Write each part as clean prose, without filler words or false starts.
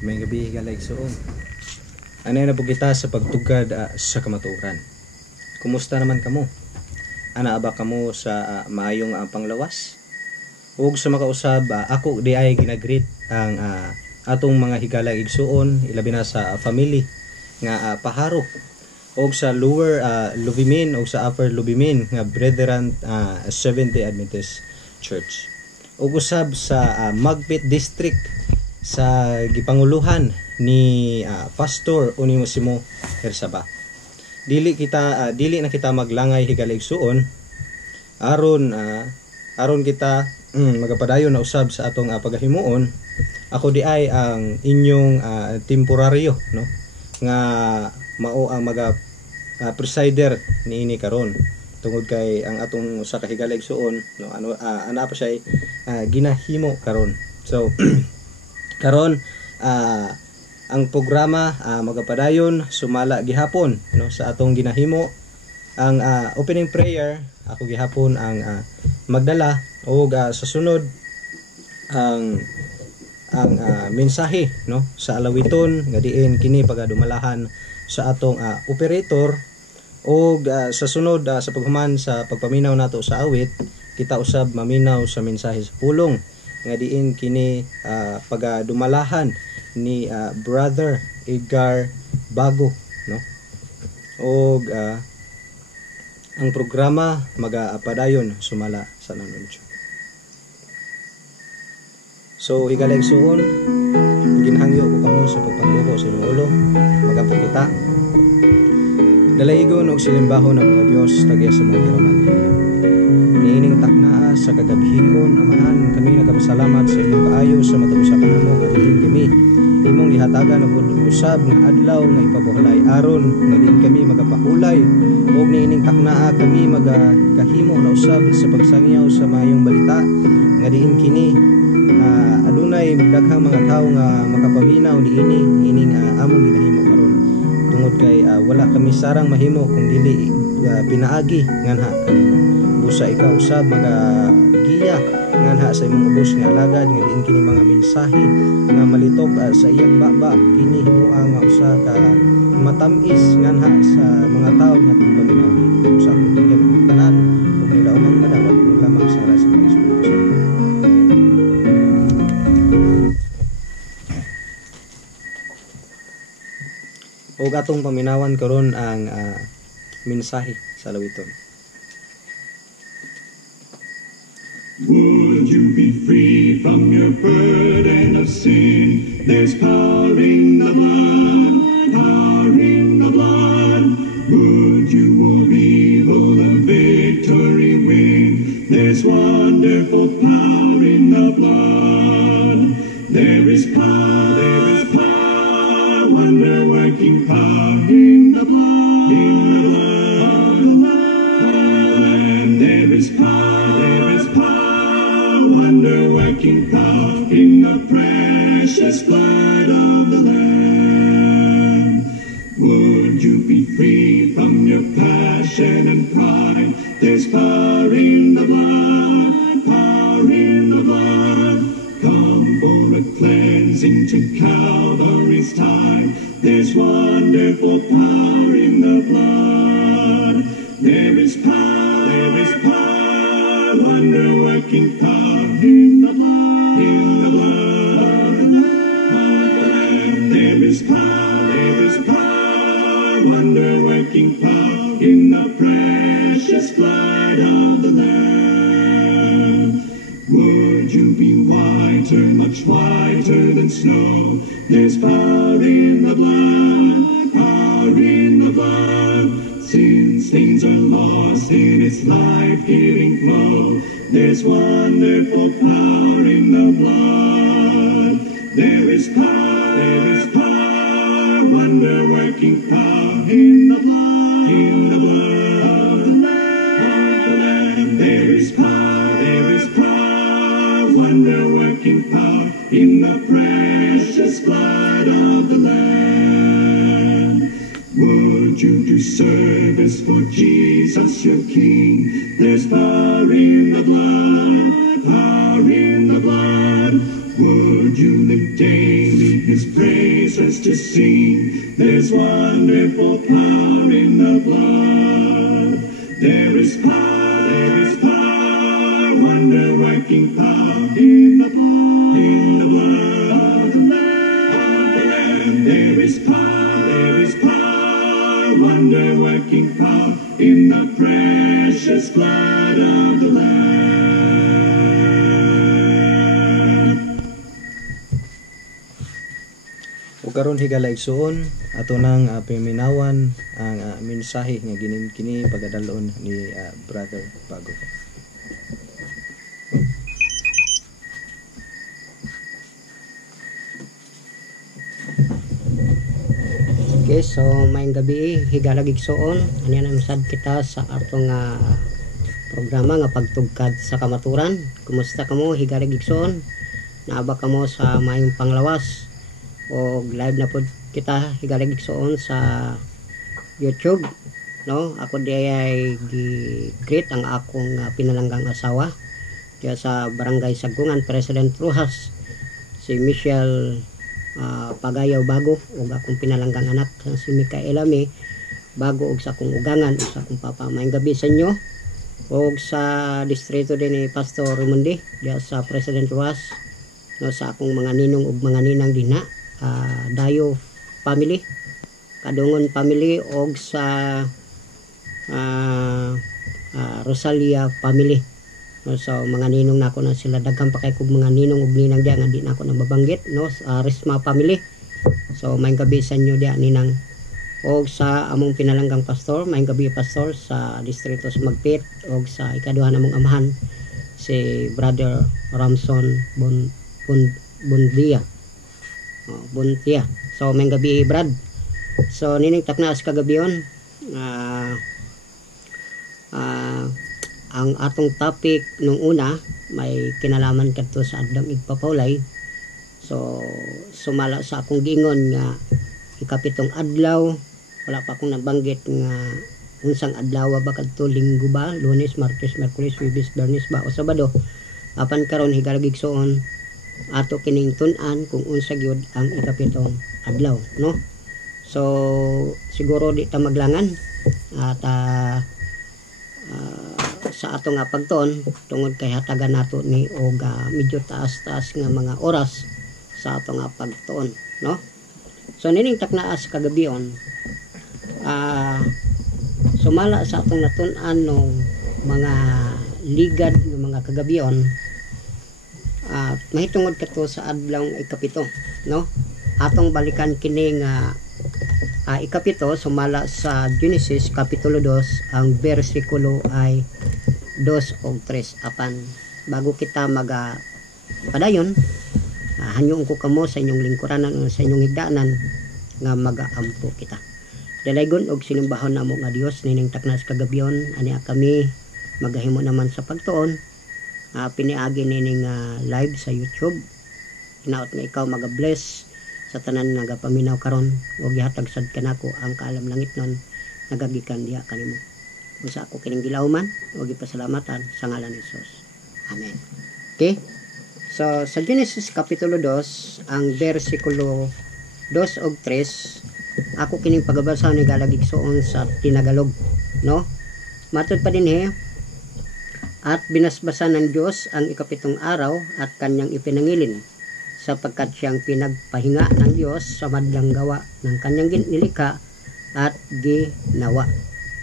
May gabi higalig suon. Anay na po kita sa pagtugad sa kamatuoran. Kumusta naman kamo? Ana ba kamo sa maayong panglawas? Ug sa makausab ako di ay ginagreet ang atong mga higalag igsuon ilabi na sa family nga paharo og sa lower Lubimin og sa upper Lubimin nga Brethren Seventh-day Adventist Church. Ug usab sa Magpit District sa gipanguluhan ni Pastor Onimosimo Hersaba. Dili na kita maglangay higalig suon aron kita magapadayon na usab sa atong pagahimuon. Ako di ay ang inyong temporaryo no nga mao ang presider niini karon tungod kay ang atong usa ka higalig suon no ana pa siya ginahimo karon. So karon ang programa magapadayon sumala gihapon no sa atong ginahimo ang opening prayer. Ako gihapon ang magdala o sa sunod ang mensahe no sa alawiton nga diin kini pagadumalahan sa atong operator o sa sunod sa paghuman sa pagpaminaw nato sa awit kita usab maminaw sa mensahe sa pulong nga diin kini pagadumalahan ni Brother Edgar Bago no og ang programa magapadayon sumala sa nanunsyo. So higalig suon ginhangyo ko kamo sa pagpangluho sa inyong ulo magapo kita dalaygon og silimbaho ng mga Dios tagya sa mga hiraman niining taknaa sa kagabhion amahan kami nagapasalamat sa imong kaayo sa matag usa ka namo nga diin kami imong gihatagan og usab nga adlaw nga ipabuhlay aron nga diin kami magapahulay og niining taknaa kami magakahimo na usab sa pagsangyaw sa maayong balita nga diin kini adunay daghang mga tawo nga makapaminaw niining among ginahimo karon tungod kay wala kami sarang mahimo kung dili pinaagi nganha kanimo busa ikaw usab magagiya nganha sa imong ubos nga alagad nga diin kini mga mensahe nga malitok sa iyang baba kini himuha nga usa ka matamis nganha sa mga tawo nga tigpaminaw ni usa ka tanan ug nila umang madawat ug lamang sa Espiritu Santo. Og atong paminawan karon ang mensahe sa lawiton. Would you be free from your burden of sin? There's power in the blood, power in the blood. Would you all evil the victory win? There's wonderful power in the blood. There is power, wonder-working power in the blood, in the blood of the Lamb. There is power, wonder-working power in the precious blood of the Lamb. Would you be free from your passion and pride? There's power in the blood, power in the blood. Come for a cleansing to Calvary's tide. There's wonderful power in the blood. There is power, wonder-working power in the blood, in the blood of the Lamb. There is power, wonder-working power in the precious blood of the Lamb. Would you be whiter, much whiter than snow? There's power in the blood, power in the blood. Sin stains are lost in its life-giving flow. There's wonderful power in the blood. There is power, wonder-working power in the blood, in the blood of the Lamb. There is power, wonder-working power in the precious blood of the Lamb. Would you do service for Jesus your King? There's power in the blood, power in the blood. Would Would you live daily His praises to sing? There's wonderful power in the blood. There is power, wonder-working power in the blood of the Lamb. There is power, wonder-working power in the precious blood of the Lamb. Ug karon higala igsuon ato nang piminawan ang mensahe nga kini pagadalon ni Brother Bago. Okay, so maayong gabi, higala igsuon ani na sad kita sa atong programa nga pagtugkad sa kamaturan. Kumusta kamo higala igsuon? Naaba kamo sa maayong panglawas o live na pod kita higala igsuon sa YouTube, no? Ako di ay gi-greet ang akong pinalanggang asawa diya sa Barangay Sagungan, President Rojas, si Michelle Pagayaw Bago, ug akong pinalanggang anak si Micaela May Bago, ug sa akong ugangan, ug sa akong papa. Maayong gabi sa inyo, ug sa distrito din ni Pastor Raimondi diya sa President Rojas, no, sa akong mga ninong ug mga ninang dinha, Dayo family, Kadungon family, ug sa Rosalia family, no. So mga ninong nako na sila, daghang pa kay kog mga ninong ug ninang diya nga di nako na mabanggit, no, sa Risma family. So maayong gabi sa inyo diya ninang, ug sa among pinalanggang pastor, maayong gabi pastor sa distrito sa Magpit, ug sa ikaduha namong amahan si Brother Ramson Bundia. Buntia. So maayong gabi Brad. So nining taknaas kagabion, ang atong topic nung una may kinalaman kadto sa adlang igpapawlay. So sumala sa akong gingon nga ikapitong adlaw, wala pa akong nabanggit nga unsang adlaw ba kadto, Linggo ba, Lunes, Martes, Miyerkules, Huwebes, Biyernes ba o Sabado. Apan karon higalagigsoon ato kining tun-an kung unsa gyud ang ikapitong adlaw, no? So siguro di ta maglangan at sa ato nga pagtuon tungod kay hatagan nato ni og medyo taas-taas nga mga oras sa ato nga pagtuon, no? So nining taknaas kagabion, sumala sa atong natun-an no mga ligad ng mga kagabion, mahitungod kato sa adlaw ikapito, no? Atong balikan kini nga ikapito sumala sa Genesis kapitulo 2, ang bersikulo ay 2 o 3. Apan bago kita padayon, hanyoon ko kamo sa inyong lingkuranan o sa inyong higdaanan nga magaampo kita. Dalaygon og sinumbahon namo nga Dios nining taknas kagabion, ani kami magahimo naman sa pagtuon. Piniagi nining live sa YouTube. Hinaot nga ikaw magabless sa tanan nagapaminaw karon, ug gihatag sad kanako ang kaalam langit nun nagagikan diha kanimo. Usa ako kining gilawman ug gipasalamatan sa ngalan ni Jesus. Amen. Okay? So sa Genesis kapitulo 2, ang bersikulo 2 ug 3, ako kining pagabasa ni galagigsoon sa Tinagalog, no? Matud pa dinhi, at binasbasan ng Diyos ang ikapitong araw at kanyang ipinangilin, sapagkat siyang pinagpahinga ng Diyos sa madlang gawa ng kanyang nilikha at ginawa.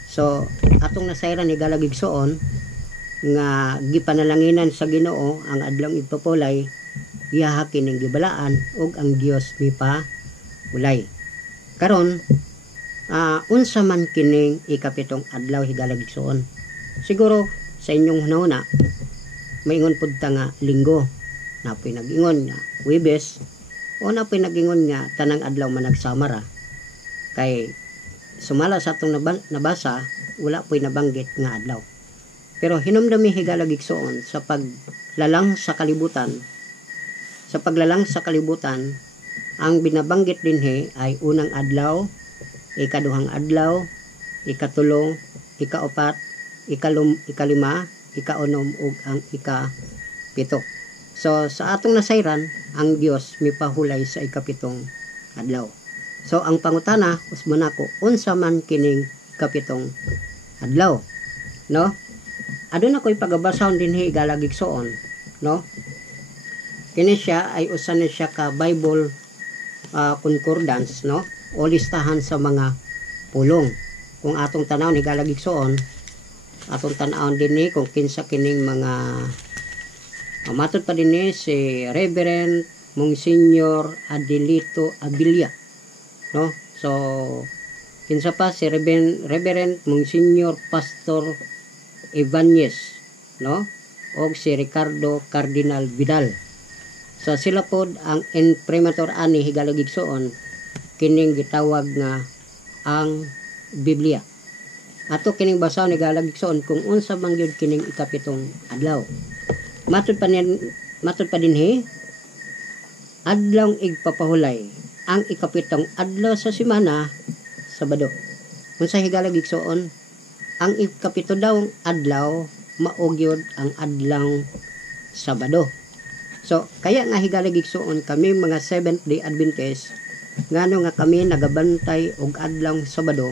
So atong nasayran ni galagigsoon nga gipanalanginan sa Ginoo ang adlong igpapulay, ihahakin ng gibalaan ug ang Dios mipulay. Karon unsa man kining ikapitong adlaw higalagigsoon? Siguro sa inyong hunahuna maingon pud ta nga Linggo, napoy nag-ingon nga Huwebes, o napoy nag-ingon nga tanang adlaw man nagsamara. Kay sumala sa atong nabasa, wala po'y nabanggit nga adlaw. Pero hinumdumi higalagigsoon sa paglalang sa kalibutan. Sa paglalang sa kalibutan, ang binabanggit dinhi ay unang adlaw, ikaduhang adlaw, ikatulo, ikaupat, ikalima, ikaunom ug ang ikapito. So sa atong nasayran, ang Dios mipahulay sa ikapitong adlaw. So ang pangutana usman ako, unsa man kining ikapitong adlaw, no? Aduna ko'y pagabasahon dinhi galagigsoon, no? Kini siya ay usa ni siya ka Bible concordance, no? O listahan sa mga pulong. Kung atong tanaw ni galagigsoon, atong tanawon dinhi kung kinsa kining mga matod pa dinhi si Reverend Monsignor Adelito Abilia, no? So kinsa pa si Reverend Monsignor Pastor Ibanez, no? O si Ricardo Cardinal Vidal. So sila pod ang imprimatur ani higalagigsoon kining gitawag nga ang Biblia. Ato kining basahon higalagigsoon kung unsa man gyud kining ikapitong adlaw. Matod pa dinhi adlawng igpapahulay ang ikapitong adlaw sa semana, Sabado. Unsa higalagigsoon, ang ikapito daw adlaw mao gyud ang adlawng Sabado. So kaya nga higalagigsoon kami mga Seventh Day Adventist ngano nga kami nagabantay og adlawng Sabado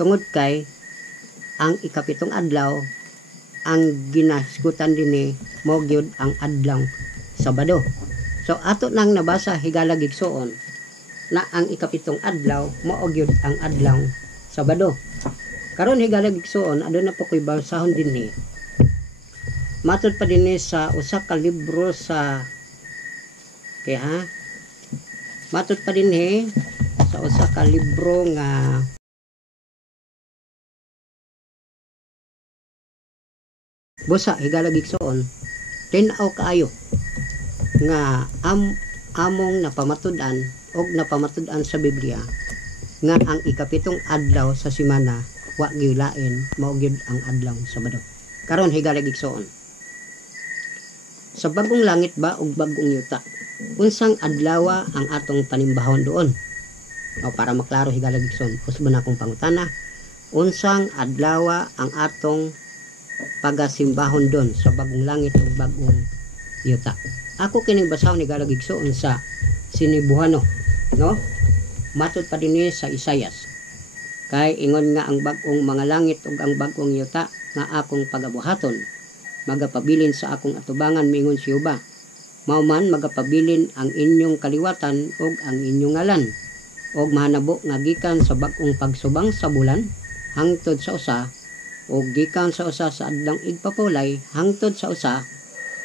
tungod kay ang ikapitong adlaw ang ginaskutan dinhi mao gyud ang adlawng Sabado. So ato nang nabasa higalagigsoon na ang ikapitong adlaw mao gyud ang adlawng Sabado. Karon higalagigsoon aduna po koy basahon dinhi. Matod pa dinhi sa usa ka libro sa matod pa dinhi sa usa ka libro nga busa higalagigsoon tin-aw kaayo nga among napamatud-an og napamatud-an sa Biblia nga ang ikapitong adlaw sa semana wa gyud lain mao gyud ang adlawng Sabado. Karon higalagigsoon sa bagong langit ba ug bagong yuta, unsang adlaw ang atong panimbahon doon? O para maklaro higalagigsoon, usban akong pangutana, unsang adlaw ang atong pagasimbahon doon sa bagong langit ug bagong yuta? Ako kining basahon higalagigsoon sa sinibuhano, no? Matod pa dinhi sa Isayas. Kay ingon nga ang bagong mga langit ug ang bagong yuta nga akong pagabuhaton magapabilin sa akong atubangan mingon si Jehova. Mao man magapabilin ang inyong kaliwatan ug ang inyong ngalan ug mahanabo nga gikan sa bag-ong pagsubang sa bulan hangtod sa usa ug gikan sa usa sa adlawng igpapulay hangtod sa usa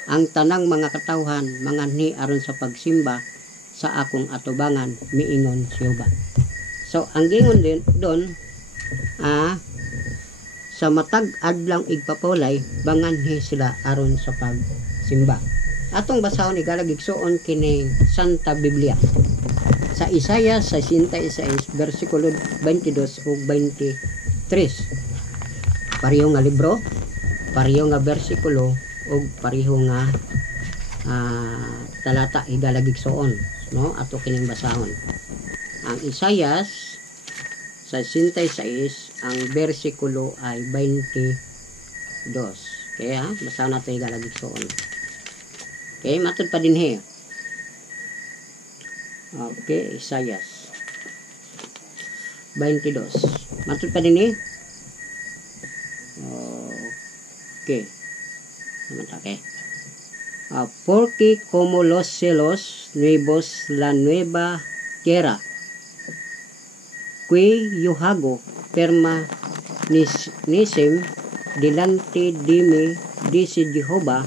ang tanang mga katawhan manganhi aron sa pagsimba sa akong atubangan miingon si Jehova. So ang gingon din doon sa matag adlang igpapulay banganhi sila aron sa pagsimba. Atong basahon higalagigsoon kining Santa Biblia sa Isaiah 66 bersikulo 22 ug 23. Pareho nga libro, pareho nga bersikulo ug pareho nga talata higalagigsoon, no? Ato kining basahon. Ang Isaiah 66 ang bersikulo ay 22. Kaya basahan nato higalagigsoon. Okay, matod pa dinhi. Okay, Isaiah 22. Matod pa dinhi. Okay. Naman okay. Porque como los celos nuevos la nueva tierra que yo hago permanecer delante de mí, dice Jehová,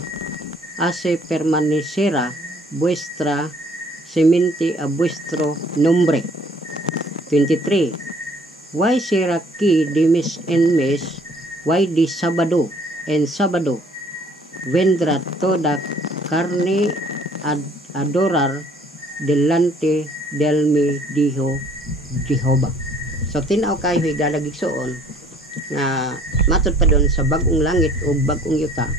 hace permanecerá vuestra semente a vuestro nombre. 23. Why será que de mes en mes, why de sábado en sábado, vendrá toda carne a adorar delante del me, dijo Jehová. So tinaw kayo higalagigsoon nga matod pa doon sa bagong langit o bagong yuta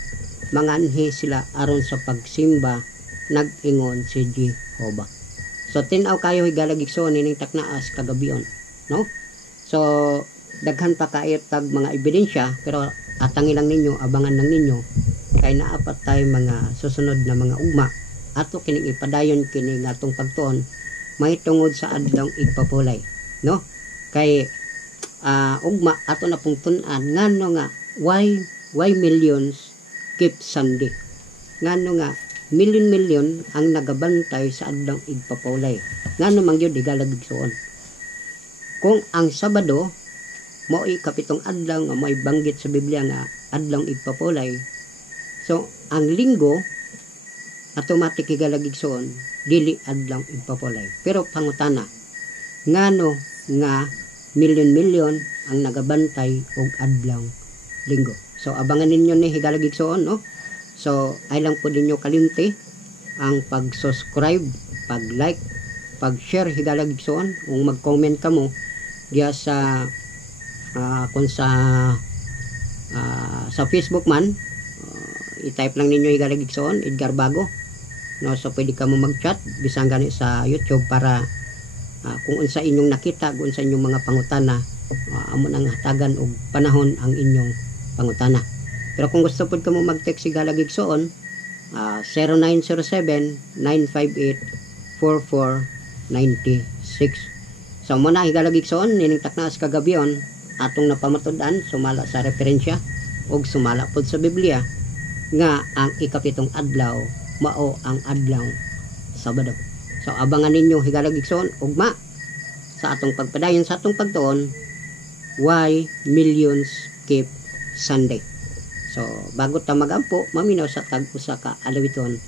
manganhi sila aron sa pagsimba nag-ingon si Jehovah. So tinaw kayo higalagigsoon ining taknaas kagabion, no? So daghan pa kayo tag mga ebidensya pero atangin lang ninyo, abangan lang ninyo kay naapat tayo mga susunod na mga ugma ato kining ipadayon kini nga atong pagtuon mahitungod sa adlaw igpapulay, no? Kay ugma ato na pong tun-an ngano nga why millions keep Sunday, ngano nga million ang nagabantay sa adlaw igpapulay, ngano man gyud igalagigsuon. Kung ang Sabado mao ikapitong adlaw nga may banggit sa Biblia nga adlaw igpapulay, so ang Linggo automatic igalagigsuon dili adlaw igpapulay. Pero pangutana, ngano nga million ang nagabantay og adlaw Linggo? So abangan ninyo ni higalagigsuon, no? So ay lang po ninyo kalimti ang pag-subscribe, pag-like, pag-share higalagigsuon, kung mag-comment ka mo diya sa kung sa Facebook man, i-type lang ninyo higalagigsuon Edgar Bago, no? So pwede ka mo mag-chat bisan gani sa YouTube para kung unsa inyong nakita, kung unsa inyong mga pangutana, amo nang hatagan og panahon ang inyong pangutana. Pero kung gusto pud ka mo mag-text higalagigsuon, 0907-958-4496. So muna higalagigsuon nining taknas kagabion atong napamatud-an sumala sa referensya og sumala pod sa Biblia nga ang ikapitong adlaw mao ang adlaw Sabado. So abangan ninyo higalagigsuon ugma sa atong pagpadayon sa atong pagtuon why millions keep Sunday. So bago ta magampo, maminaw sa tag-usa ka alawiton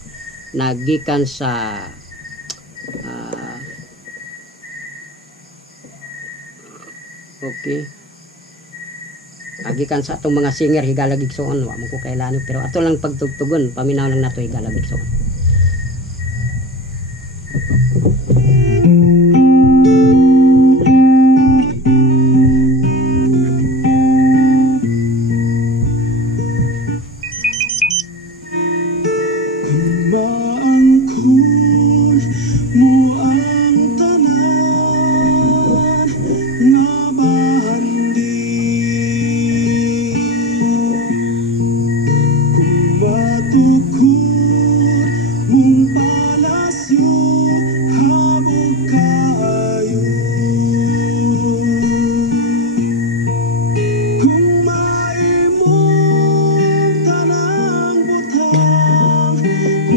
nagikan sa agikan sa atong mga singer higalagigsuon, wa mo ko kailani, pero ato lang pagtugtugon, paminaw lang nato higalagigsuon. Maangkon mo ang tanan nga bahandi, kung matukod mong palasyo habog kayo, kung maimong tanang butang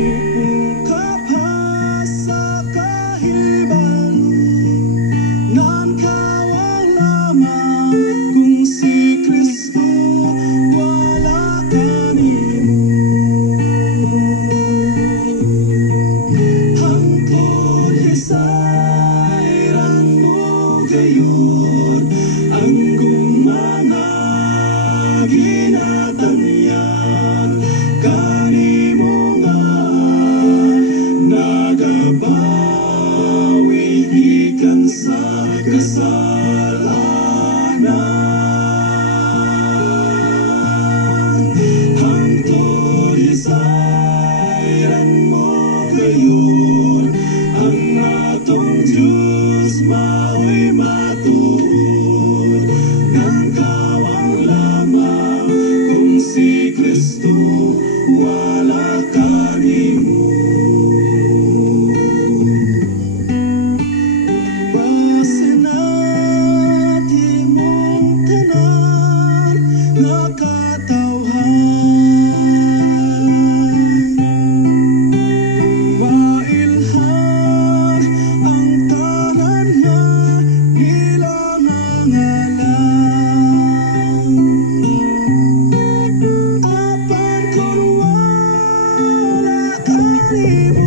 upong kapasa kahibalo, nan kawang lamang kung si Kristo wala kanimo. Hangtod hisayran mo gayon ang mga ginatanyag kanimo nga nagabawi ikan sa kasalanan. Hangtod hisayran mo gayon ang atong Diyos mao'y matuod, ng kawang lamang kung si Kristo wala kanimo. Pasinati mong tanan nga katawhan, mailhan ang tanan nga nilangangalan. Apan kung wala kanimo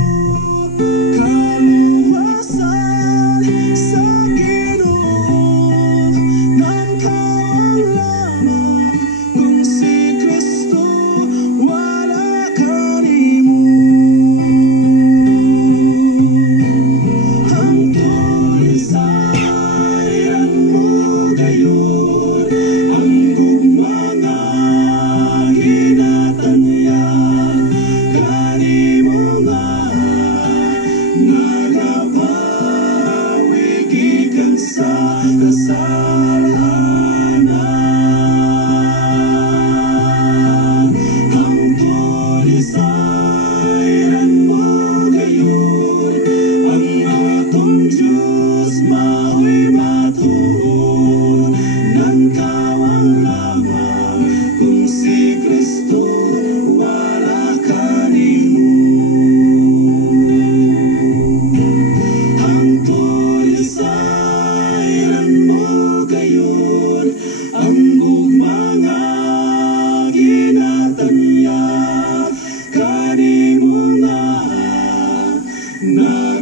kaluwasan sa Ginoo, nan kawang lamang kung si Kristo wala kanimo. Hangtod hisayran mo gayon ang mga ginatanyag kanimo nga nagabawi gikan sa kasalanan. Hangtod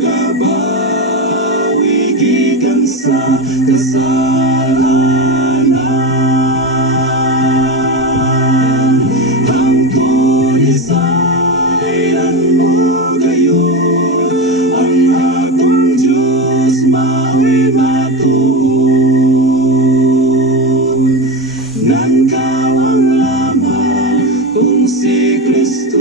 makabawi gikan sa kasalanan. Hangtod isayran mo gayon, ang akong Diyos mao'y matuon. Nan kawang lamang kung si Kristo.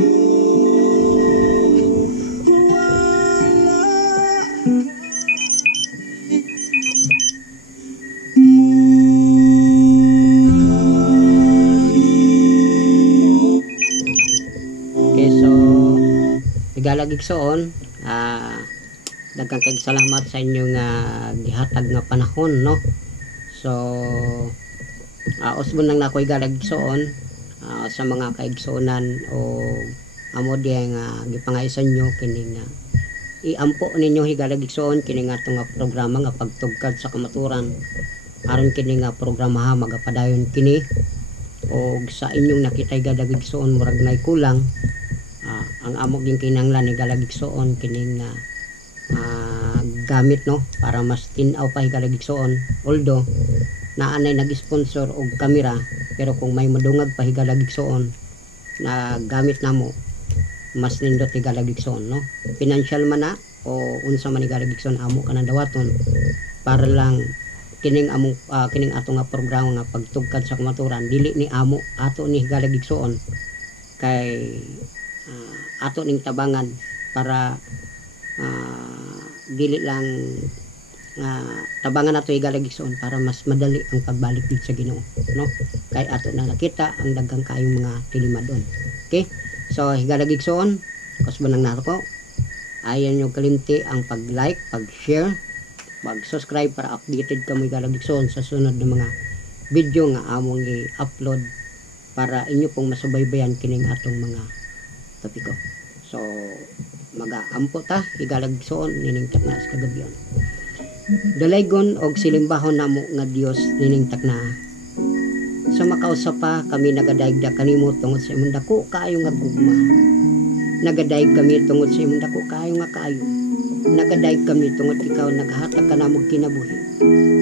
Okay, so igalagigsoon, daghang kayong salamat sa inyong gihatag nga panahon, no? So usbon lang nako igalagigsoon sa mga kaigsuonan o amo diay nga gipangaysan nyo kining iampo ninyo higalagigsoon kini nga nga programa nga pagtugkad sa kamaturan aron kini nga programa ha magapadayon kini o sa inyong nakita higalagigsoon murag nay kulang. Ang amo ging kinahanglan higalagigsoon kining gamit, no, para mas tinaw pa higalagigsoon, although naanay nag-sponsor og kamera, pero kung may madungag pa higalagigsoon na gamit namo mas nindot higalagigsoon, no, financial man na o unsa man higalagigsoon amo kanang dawaton para lang kining among kining ato nga programa nga pagtugkad sa kamaturan dili ni amo ato ni higalagigsoon kay ato ning tabangan para dili lang tabangan nato higalagigsoon para mas madali ang pagbalik dito sa Ginoo, no, kay ato na nakita ang daghang kaayong mga tilimadon. Okay, so higalagigsoon kusbon lang nato ayan yung kalimti ang pag-like, pag-share, pag-subscribe para updated ka mo higalagigsoon sa sunod na mga video nga among i-upload para inyo pong masubaybayan kining atong mga topiko. So mag-aampo ta higalagigsoon nining takna sa kagabion. Dalaygon og silimbahon namo nga Dios nining takna. Sa makausap pa kami nagadayegda kanimo tungod sa imong dako kaayo nga gugma. Nagadayeg kami tungod sa imong dako kaayo nga kaayo. Nagadayeg kami tungod ikaw nagahatag kanamo kinabuhi.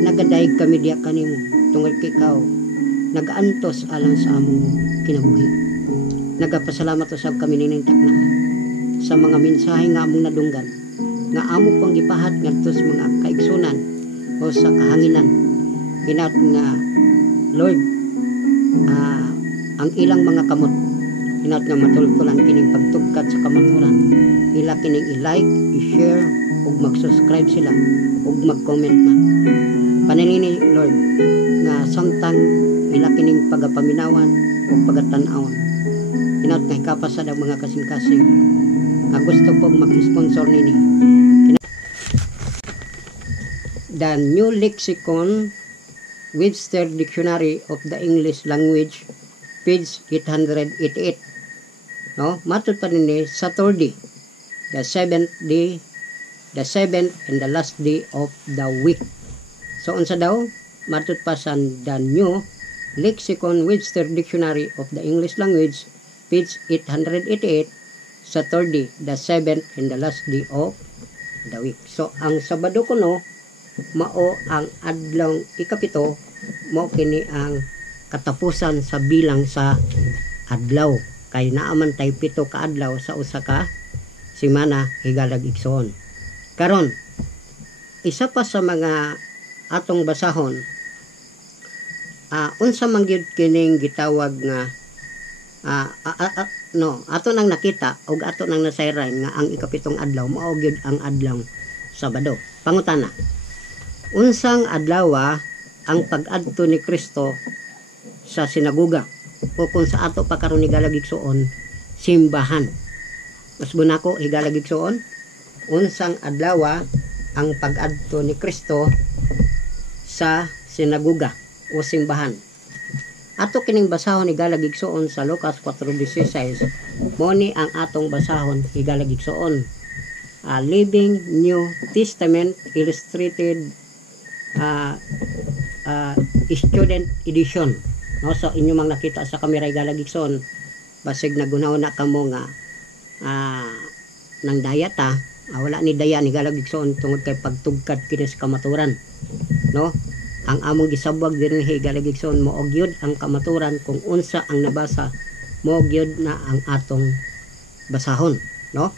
Nagadayeg kami diya kanimo tungod ikaw nagaantos alang sa among kinabuhi. Nagapasalamat usab kami nining takna sa mga mensahe nga among nadunggan nga amo pang gipahat ngadto sa mga kaigsunan o sa kahanginan hinaut nga Lord ang ilang mga kamot hinaut nga matultulan kining pagtugkad sa kamaturan ila kining i-like, i-share ug mag-subscribe sila ug mag-comment man panalini Lord nga samtang ila kining pagapaminawan ug pagatan-awon hinaut nga ikapasad ang mga kasing-kasing gusto po mag-sponsor nini. The New Lexicon Webster Dictionary of the English Language, page 888. No, matod pa nini Saturday, the seventh and the last day of the week. So unsa daw? Matod pa sa The New Lexicon Webster Dictionary of the English Language, page 888. Saturday, the seventh and the last day of the week. So, ang Sabado kuno mao ang adlaw ikapito, mao kini ang katapusan sa bilang sa adlaw. Kay naaman tay 7 ka adlaw sa usa ka semana higalagigsoon. Karon, isa pa sa mga atong basahon, unsa man gyud kining gitawag nga ato nang nakita og ato nang nasayran nga ang ikapitong adlaw mao gyud ang adlaw Sabado. Pangutana, unsang adlaw ang pag-adto ni Kristo sa sinaguga o kung sa ato pa karon higalagigsoon simbahan? Usbon nako higalagigsoon, unsang adlaw ang pag-adto ni Kristo sa sinaguga o simbahan? Ato kining basahon higalagigsoon sa Lucas 4:16. Mo ni ang atong basahon higalagigsoon. Living New Testament Illustrated Student Edition. No, so inyo mang nakita sa kamera higalagigsoon basig nagunaw na kamo nga nang dayat wala ni daya ni galagigsoon tungod kay pagtugkad kini sa kamaturan, no? Ang among gisabwag dinhi galagigsoon mo og yun ang kamaturan kung unsa ang nabasa mo og yun na ang atong basahon, no?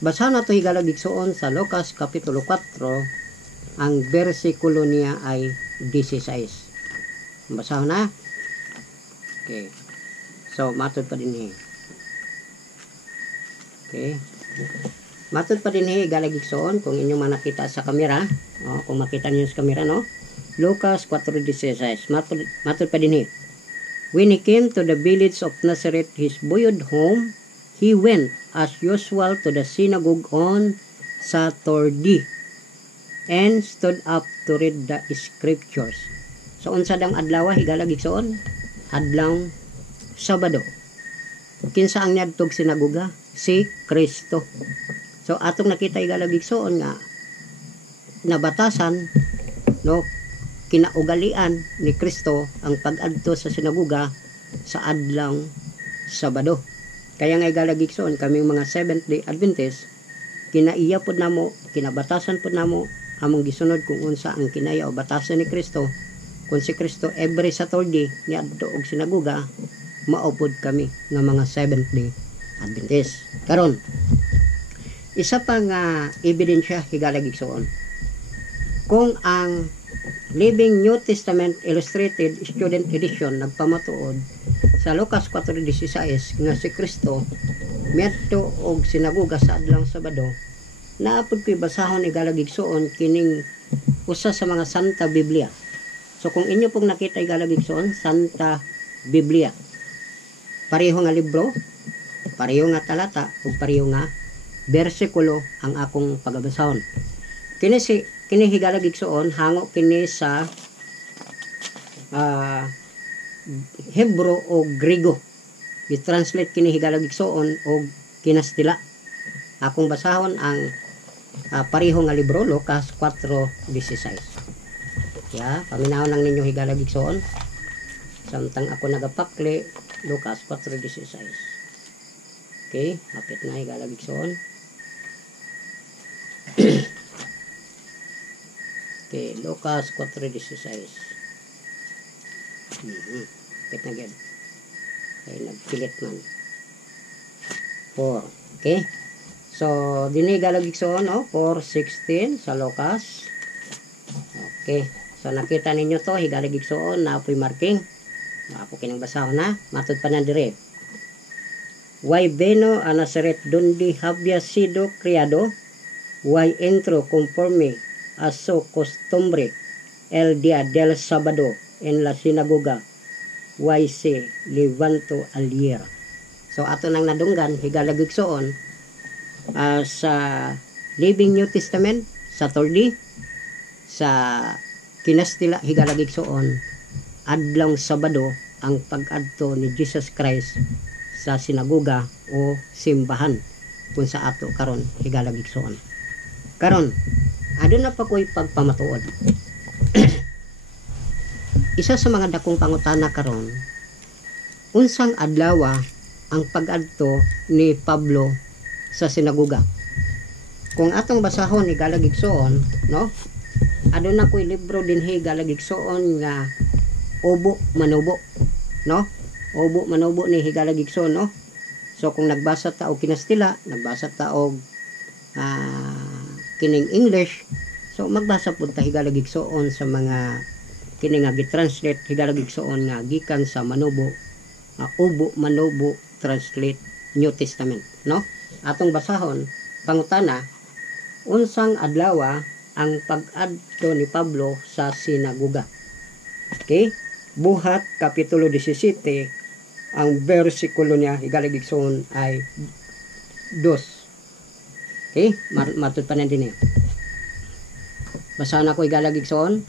Basahan nato higalagigsoon sa Lucas kapitulo 4, ang bersikulo niya ay 16. Basahon na. Okay. So matod pa dinhi. Okay. Matod pa dinhi higalagigsoon kung inyo man nakita sa kamera, kung makita niyo sa kamera, no? Lucas 4:16. Matod pa dinhi. When he came to the village of Nazareth, his boyhood home, he went as usual to the synagogue on Saturday and stood up to read the scriptures. So unsa dang adlaw higalagigsoon? Adlaw Sabado. Kinsa ang niadtog sinagoga? Si Kristo. So atong nakita higalagigsoon nga nabatasan, no, kinaugalian ni Kristo ang pag-adto sa sinagoga sa adlaw Sabado. Kaya nga higalagigsoon kaming mga Seventh-day Adventist, kinaiya pod namo, kinabatasan pod namo among gisunod kung unsa ang kinaya o batasan ni Kristo. Kung si Kristo every Saturday niadto og sinagoga, maupod kami ng mga Seventh-day Adventist. Karon, isa pa nga ebidensya higalagigsoon. Kung ang Living New Testament Illustrated Student Edition nagpamatuod sa Lucas 4:16 nga si Kristo miadto og sinagoga sa adlaw Sabado, naapod ko'y basahon higalagigsoon kining usa sa mga Santa Biblia. So kung inyo pong nakita higalagigsoon, Santa Biblia, pareho nga libro, pareho nga talata, ug pareho nga bersikulo ang akong pagabasahon. Kini higalagigsoon hango kini sa Hebro o Griego. I-translate kini higalagigsoon og kinastila. Akong basahon ang pareho nga libro, Lucas 4:16. Ya, paminahon lang ninyo higalagigsoon. Samtang ako nagapakli, Lucas 4:16. Okay, hapit na higalagigsoon. Okay, Lucas 4:16. Hapit na gid. Okay, nagpilit man. 4. Okay. So, dinhi higalagigsoon, 4:16 sa Lucas. Okay. So, nakita ninyo to, higalagigsoon, naapoy marking. Naapo kinang basahon na. Matod pa na dire. Why veno a Nazaret donde había sido criado, why entro conforme a su costumbre el día del sábado en la sinagoga, why se levanto ayer. So ato nang nadunggan higalagigsoon sa Living New Testament Saturday, sa kinastila higalagigsoon adlaw Sabado ang pag-adto ni Jesus Christ sa sinagoga o simbahan kung sa ato karon higalagigsoon. Karon aduna pa ko'y pagpamatuod. Isa sa mga dakong pangutana karon, unsang adlaw ang pag-adto ni Pablo sa sinagoga? Kung atong basahon higalagigsoon, no? Aduna ko'y libro dinhi higalagigsoon nga Ubo Manubo, no? Ubo Manubo ni higalagigsoon, no? So kung nagbasa ta og kinastila, nagbasa ta og kining English, so magbasa pud ta higalagigsoon sa mga kini nga gitranslate higalagigsoon nga gikan sa Manubo, Ubo Manubo translate New Testament, no? Atong basahon pangutana, unsang adlaw ang pag-adto ni Pablo sa sinagoga? Okay? Buhat kapitulo 17, ang bersikulo niya higalagigsoon ay 2. Okay? Matod pa na din eh. Basahan ako higalagigsoon.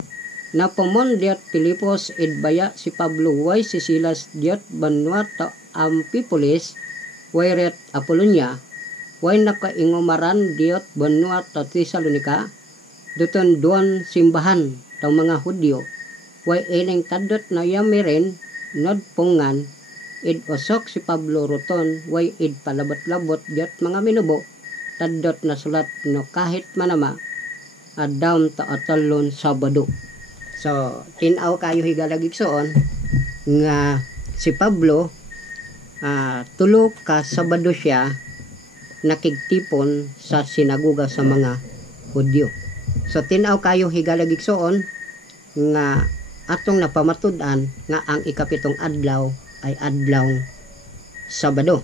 Napamon diat Pilipos idbaya si Pablo way si Silas diat banwa ta Ampipolis way ret Apolonia way nakaingomaran diat banwa ta Tesalonika duton duan simbahan taw mga Hudyo way ining tadot na yamiren nodpungan id osok si Pablo roton way id palabot-labot diat mga minubo tadot na sulat no kahit manama adam ta atalon Sabado. So tinaw kayo higalagigsoon nga si Pablo tulo ka Sabado siya nakigtipon sa sinaguga sa mga Hudyo. So tinaw kayo higalagigsoon nga atong napamatud-an nga ang ikapitong adlaw ay adlaw Sabado.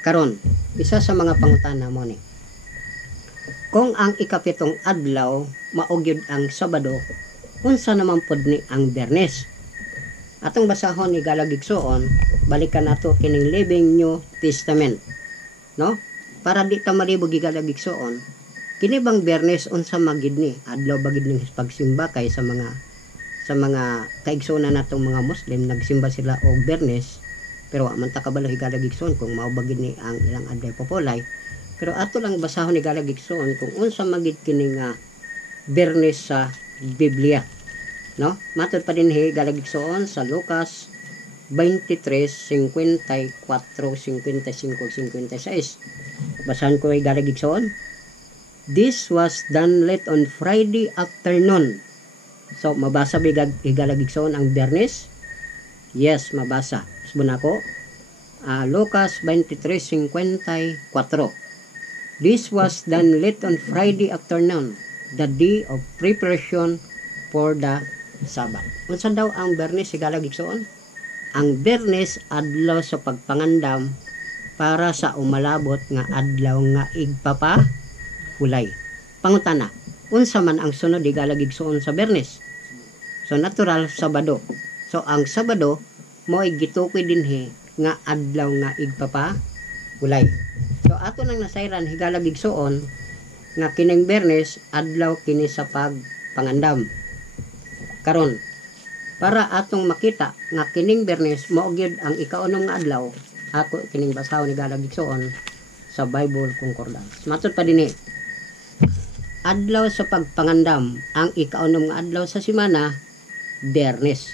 Karon, isa sa mga pangutana mo ni. Kung ang ikapitong adlaw maugyod ang Sabado, unsa naman pod ni ang Biyernes? Atong basahon ni galagigsoon, balikan nato kining Living New Testament, no? Para di ta malibog galagigsoon. Kini bang Biyernes unsa magid ni? Adlaw bagid ning pagsimba kay sa mga kaigsoon natong mga Muslim nagsimba sila og Biyernes. Pero man ta kabalo higalagigsoon kung mao bagid ni ang ilang adlaw popolay. Pero ato lang basahon ni galagigsoon kung unsa magid kini nga Biyernes sa Biblia, no? Matod pa din higalagigsoon sa Lucas 23:54, 55, 56. Basahan ko higalagigsoon. This was done late on Friday afternoon. So mabasa bigag higalagigsoon ang Biyernes? Yes, mabasa. Subuna ko, Lucas 23:54. This was done late on Friday afternoon, the day of preparation for the Sabbath. Unsa daw ang Biyernes higalagigsoon? Ang Biyernes adlaw sa pagpangandam para sa umalabot nga adlaw nga igpapahulay. Pangutana, unsa man ang sunod higalagigsoon sa Biyernes? So natural Sabado. So ang Sabado mo gitukoy dinhi nga adlaw nga igpapahulay. So ato nang nasayran higalagigsoon nga kining Biyernes adlaw kini sa pagpangandam. Karon para atong makita nga kining Biyernes mao gyud ang ikaunom nga adlaw, ako kining basahon higalagigsoon sa Bible Concordance. Matod pa dinhi, adlaw sa pagpangandam ang ikaunom nga adlaw sa semana, Biyernes,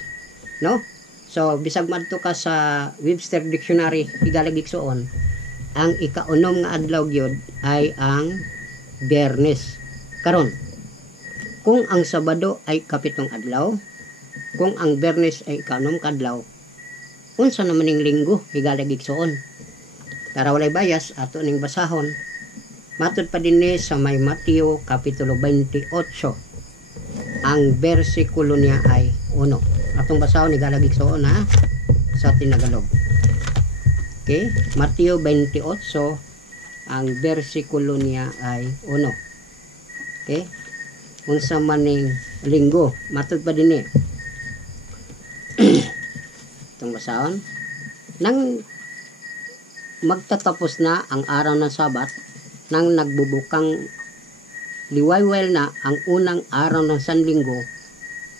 no? So, bisag madto ka sa Webster Dictionary, higalagigsoon, ang ikaunom nga adlaw gyud ay ang Biyernes. Karon, kung ang Sabado ay kapitong adlaw, kung ang Biyernes ay ikaunom ka adlaw, unsa naman ning Linggo higalagigsoon? Para walay bias, ato ning basahon. Matod pa dinhi sa may Mateo kapitulo 28. Ang bersikulo niya ay 1. Atong basahon ni galagigsoon ha sa Tinagalog. Okay, Mateo 28, ang bersikulo niya ay 1. Okay? Unsa man ning Linggo, matod pa dinhi. Itong basahon nang magtatapos na ang araw ng Sabat, nang nagbubukang liwaywel na ang unang araw ng Sanlinggo,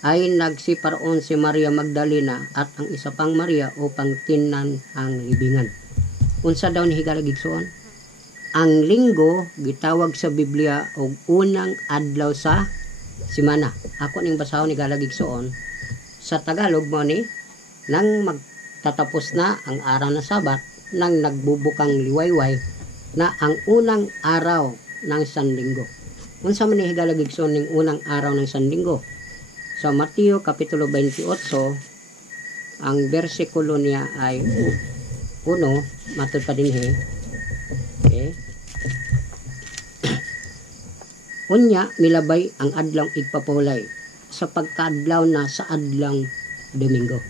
ay nagsiparoon si Maria Magdalena at ang isa pang Maria upang tinan ang libingan. Unsa daw ni higalagigsoon? Ang Linggo gitawag sa Biblia og unang adlaw sa semana. Ako ning basahon ni higalagigsoon sa Tagalog mo ni nang magtatapos na ang araw ng Sabat, nang nagbubukang liwayway na ang unang araw ng Sanlinggo. Unsa man ni higalagigsoon ning unang araw ng Sanlinggo? Sa Mateo kapitulo 28, ang bersikulo niya ay 1, matod pa dinhi. Okay. Unya milabay ang adlawng igpapulay sa pagkaadlaw na sa adlawng Domingo.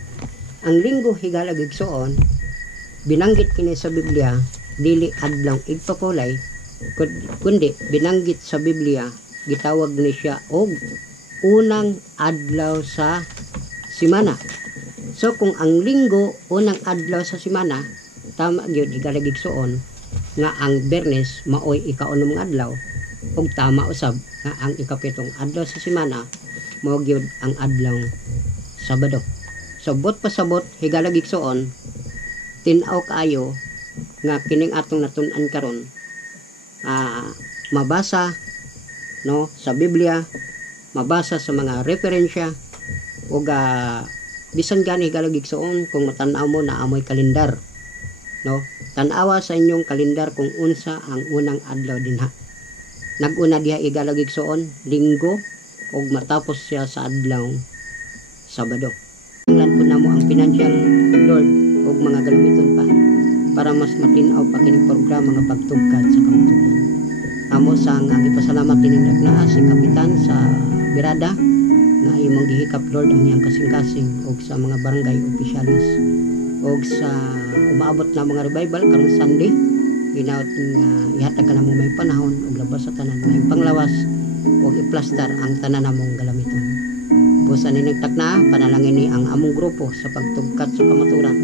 Ang Linggo higalagigsoon binanggit kini sa Biblia dili adlawng igpapulay, kundi binanggit sa Biblia gitawag ni siya og unang adlaw sa semana. So kung ang Linggo unang adlaw sa semana, tama gyud higalagigsoon nga ang Biyernes maoy ikaunom nga adlaw, ug tama usab nga ang ikapitong adlaw sa semana mao gyud ang adlaw Sabado. So bot pasabot higalagigsoon, tin-aw kaayo nga kining atong natun-an karon mabasa no sa Biblia, mabasa sa mga referensya o bisan gani higalagigsoon kung matanaw mo na amoy kalendar no? Tan-awa sa inyong kalendar kung unsa ang unang adlaw dinha. Nag-una diha igalagigsoon Linggo ug matapos siya sa adlaw Sabado. Inglan po namo ang financial Lord ug mga galamiton pa para mas matinaw pa kining programa nga pagtugkad sa kamatugan. Amo sang gipasalamat tinindak naa si kapitan sa Birada nga imong gihikap Lord ang iyang kasing-kasing ug sa mga barangay officials ug sa umaabot na mga revival karong Sunday ginaot nga ihatag ka namong may panahon ug labas sa tanan may panglawas ug iplastar ang tanan namong galamiton. Busa ninigtak na panalangin ni ang among grupo sa pagtugkad sa kamaturan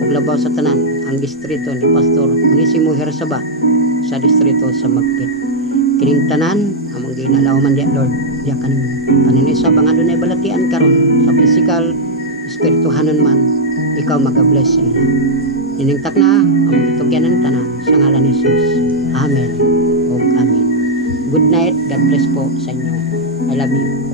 ug labaw sa tanan ang distrito ni Pastor Onesimo Hersaba sa distrito sa Magpit. Kining tanan among ginalawman diya Lord diya kanimo paninisa bang adunay balatian karon sa physical espirituhanon man ikaw mag-bless sa ila. Niningtak na among itugyanan tanan sa ngalan ni Jesus. Amen ug amen. Good night. God bless po sa inyo. I love you.